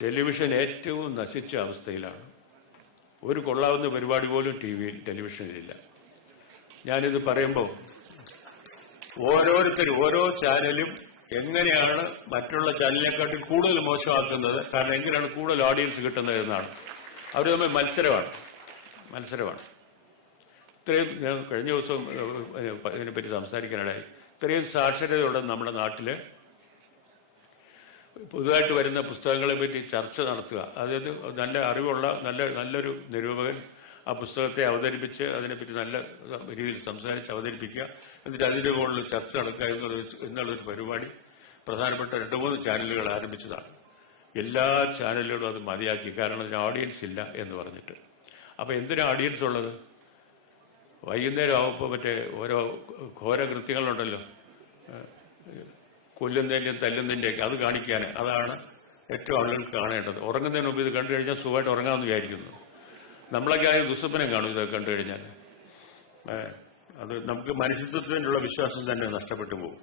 Television ഏറ്റവും നശിച്ച അവസ്ഥയിലാണ്. ഒരു കൊള്ളാവുന്ന പരിപാടി പോലും ടെലിവിഷനിലില്ല. ഞാനിത് പറയുമ്പോൾ ഓരോരുത്തരും ഓരോ ചാനലും എങ്ങനെയാണ് മറ്റുള്ള ചാനലിനെക്കാട്ടിൽ കൂടുതൽ മോശമാക്കുന്നത്, കാരണം എങ്ങനെയാണ് കൂടുതൽ ഓഡിയൻസ് കിട്ടുന്നത് എന്നാണ്. അവർ തമ്മിൽ മത്സരമാണ്. ഇത്രയും ഞാൻ കഴിഞ്ഞ ദിവസം ഇതിനെപ്പറ്റി സംസാരിക്കാനിടയായി. ഇത്രയും സാക്ഷരതയുള്ള നമ്മുടെ നാട്ടിൽ പുതുതായിട്ട് വരുന്ന പുസ്തകങ്ങളെ പറ്റി ചർച്ച നടത്തുക. അതായത് നല്ല അറിവുള്ള നല്ലൊരു നിരൂപകൻ ആ പുസ്തകത്തെ അവതരിപ്പിച്ച് അതിനെപ്പറ്റി നല്ല രീതിയിൽ സംസാരിച്ച് അവതരിപ്പിക്കുക, എന്നിട്ട് അതിൻ്റെ മുകളിൽ ചർച്ച നടക്കുക എന്നുള്ളൊരു പരിപാടി പ്രധാനപ്പെട്ട 2-3 ചാനലുകൾ ആരംഭിച്ചതാണ്. എല്ലാ ചാനലുകളും അത് മതിയാക്കി, കാരണം അതിന് ഓഡിയൻസ് ഇല്ല എന്ന് പറഞ്ഞിട്ട്. അപ്പോൾ എന്തിനാ ഓഡിയൻസ് ഉള്ളത്? വൈകുന്നേരം ആകുമ്പോൾ മറ്റേ ഓരോ ഘോരകൃത്യങ്ങളുണ്ടല്ലോ, കൊല്ലുന്നതിൻ്റെയും തല്ലുന്നതിൻ്റെയൊക്കെ, അത് കാണിക്കാൻ. അതാണ് ഏറ്റവും ആളുകൾക്ക് കാണേണ്ടത്. ഉറങ്ങുന്നതിന് മുമ്പ് ഇത് കണ്ടു കഴിഞ്ഞാൽ സുഖമായിട്ട് ഉറങ്ങാമെന്ന് വിചാരിക്കുന്നു. നമ്മളൊക്കെ ആയ ദുസ്വപ്നം കാണും ഇതൊക്കെ കണ്ടു കഴിഞ്ഞാൽ. അത് നമുക്ക് മനുഷ്യത്വത്തിനുള്ള വിശ്വാസം തന്നെ നഷ്ടപ്പെട്ടു പോകും.